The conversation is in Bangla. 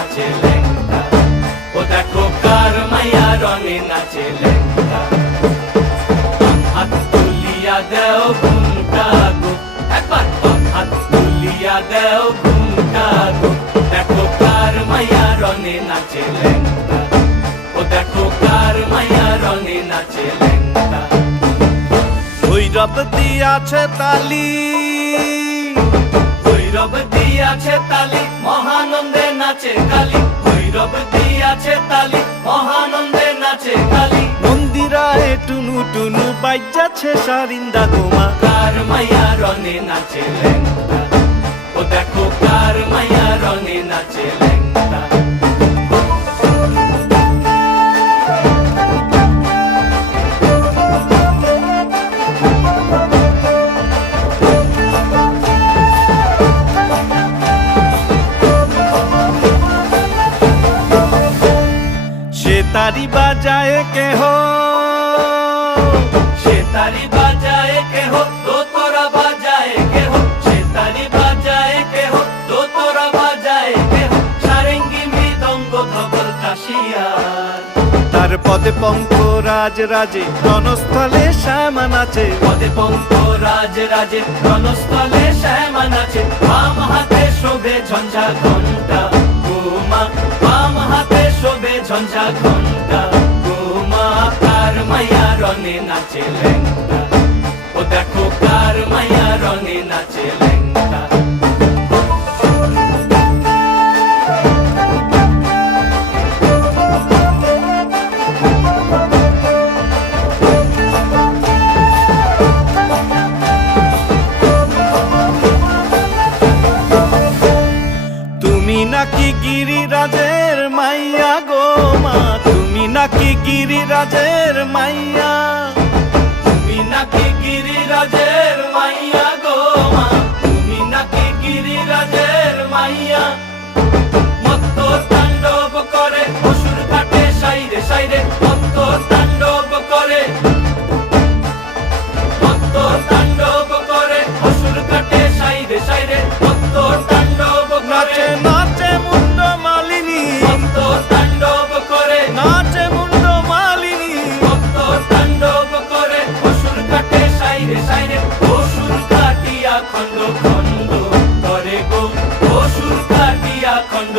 নাচে লেঙ্গা, ও দেখো কার মাইয়া রনে নাচে লেঙ্গা। হাত তুলিয়া দেও ঘুমটা গো, একবার হাত তুলিয়া দেও ঘুমটা গো, দেখো কার মাইয়া রনে নাচে লেঙ্গা, ও দেখো কার মাইয়া রনে নাচে লেঙ্গা। ভৈরব দিয়াছে তালি, ভৈরব দিয়াছে তালি, মহানন্দে নাচে কালী, ভৈরব দিয়াছে তালি, মহানন্দে নাচে কালী। মন্দিরায় টুনু টুনু বাজ্যাছে সারিন্দা গোমা, কার মাইয়া রনে নাচে লেঙ্গা, ও দেখো কার মাইয়া রনে নাচে লেঙ্গা। সে তারি বাজায় কেহ, সে তারি বাজায় কেহ, দোতরা বাজায় কেহ, সে তারি বাজায় কেহ, দোতরা বাজায় কেহ, সারেঙ্গি মৃদঙ্গ ধবল কাশিয়ার। তার পদে পঙ্ক রাজ রাজে রণস্থলে শ্যামা নাচে, পদে পঙ্ক রাজ রাজে রণস্থলে শ্যামা নাচে। বাম হাতে শোভে ঝঞ্ঝা ঘণ্টা গোমা, বাম হাতে শোভে ঝঞ্ঝা ঘণ্টা গোমা। কার মাইয়া রনে নাচে লেঙ্গা, ও দেখো কার মাইয়া রনে নাচে লেঙ্গা। তুমি নাকি গিরিরাজের মাইয়া গো মা, তুমি নাকি গিরিরাজের মাইয়া, তুমি নাকি গিরিরাজের মাইয়া গো মা, তুমি নাকি গিরিরাজের মাইয়া। মত্ত তাণ্ডব করে অসুর কাটে সাইরে সাইরে, মত্ত তাণ্ডব করে, মত্ত তাণ্ডব করে অসুর কাটে সাইরে সাইরে, মত্ত তাণ্ডব করে। নাচে নাচে মুন্ড মালিনী, মত্ত তাণ্ডব করে, নাচে মুন্ড মালিনী, মত্ত তাণ্ডব করে অসুর কাটে সাইরে সাইরে, অসুর কাটিয়া খণ্ড খণ্ড করে গো, অসুর কাটিয়া খণ্ড